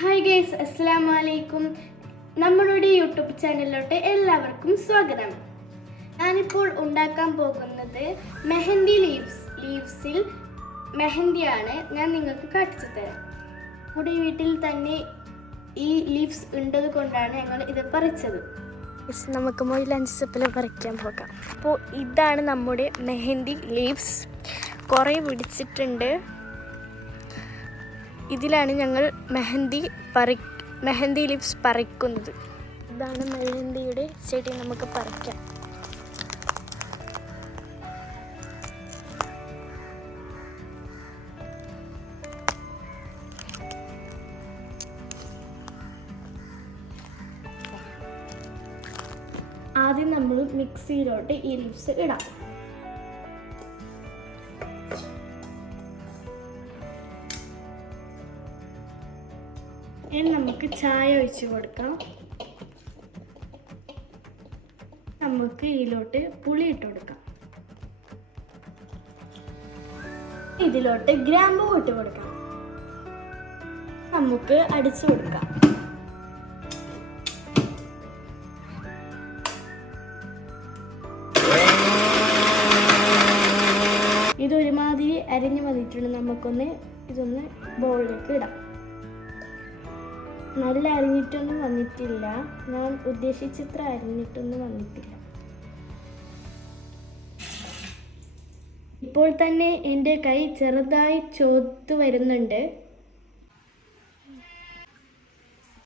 Hi guys, അസ്സലാമു അലൈക്കും. നമ്മളുടെ യൂട്യൂബ് ചാനലിലോട്ട് എല്ലാവർക്കും സ്വാഗതം. ഞാനിപ്പോൾ ഉണ്ടാക്കാൻ പോകുന്നത് മെഹന്തി ലീവ്സിൽ മെഹന്തിയാണ്. ഞാൻ നിങ്ങൾക്ക് കാണിച്ചു തരാം. നമ്മുടെ വീട്ടിൽ തന്നെ ഈ ലീവ്സ് ഉള്ളത് കൊണ്ടാണ് ഞങ്ങൾ ഇത് പറിച്ചത്. നമുക്ക് മൊയിലാഞ്ചി സപ്പിൽ പറിക്കാൻ പോകാം. അപ്പോൾ ഇതാണ് നമ്മുടെ മെഹന്തി ലീവ്സ്. കുറേ പിടിച്ചിട്ടുണ്ട്. ഇതിലാണ് ഞങ്ങൾ മെഹന്തി ലീവ്സ് പറിക്കുന്നത്. ഇതാണ് മെഹന്തിയുടെ ചെടി. നമുക്ക് പറിക്കാം. ആദ്യം നമ്മൾ മിക്സിയിലോട്ട് ഈ ലീവ്സ് ഇടാം. ഇനി നമുക്ക് ചായ ഒഴിച്ച് കൊടുക്കാം. നമുക്ക് ഇതിലോട്ട് പുളി ഇട്ട് കൊടുക്കാം. ഇതിലോട്ട് ഗ്രാമ്പൂ ഇട്ട് കൊടുക്കാം. നമുക്ക് അടിച്ചു കൊടുക്കാം. ഇതൊരുമാതിരി അരിഞ്ഞു വന്നിട്ടുണ്ട്. നമുക്കൊന്ന് ഇതൊന്ന് ബൗളിലേക്ക് ഇടാം. നല്ല അരിഞ്ഞിട്ടൊന്നും വന്നിട്ടില്ല. ഞാൻ ഉദ്ദേശിച്ചത്ര അരിഞ്ഞിട്ടൊന്നും വന്നിട്ടില്ല. ഇപ്പോൾ തന്നെ എൻ്റെ കൈ ചെറുതായി ചോത്ത് വരുന്നുണ്ട്.